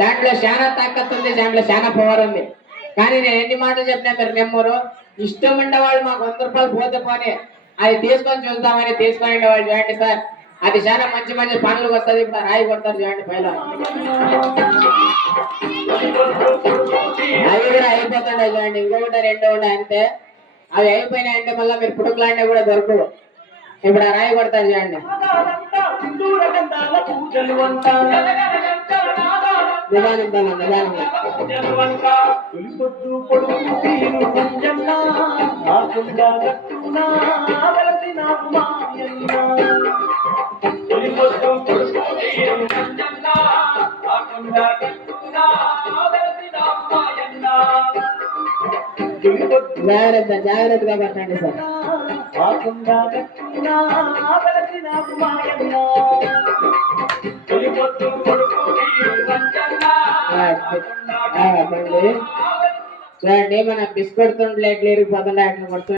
దాంట్లో చాలా తాకత్తు ఉంది దాంట్లో చాలా పవర్ ఉంది. కానీ నేను ఎన్ని మాటలు చెప్పినా మీరు నెమ్మరు. ఇష్టం ఉండే వాళ్ళు మాకు వంద రూపాయలు పోతే పోనీ అది తీసుకొని చూద్దామని తీసుకొని ఉండే వాళ్ళు చూడండి సార్. అది చాలా మంచి మంచి పనులు వస్తుంది. ఇప్పుడు రాయి కొడతారు చూడండి పైన అవి కూడా అయిపోతుండే చూడండి. ఇంకొకటి రెండు ఉండే అంతే. అవి అయిపోయినాయంటే మళ్ళీ మీరు పుట్టుకులాంటి కూడా దొరకవు. ఇప్పుడు ఆ రాయి కొడతారు చూడండి. నిదానంగా నిదానంగా పొద్దు పొడుగు తీరు కొంజన్న ఆకుండా గట్టునా వెలసిన మాయన్న తొలి పొడుగు తీరు కొంజన్న ఆకుండా గట్టునా వెలసిన మాయన్న జాగ్రత్త జాగ్రత్తగా పట్టండి సార్. కాకుండా గట్టునా వెలసిన మాయన్న చూడండి మన బిస్కెట్ తుండ్లు ఎట్లా ఇరిగిపోతుండే అట్లా కొడుతూ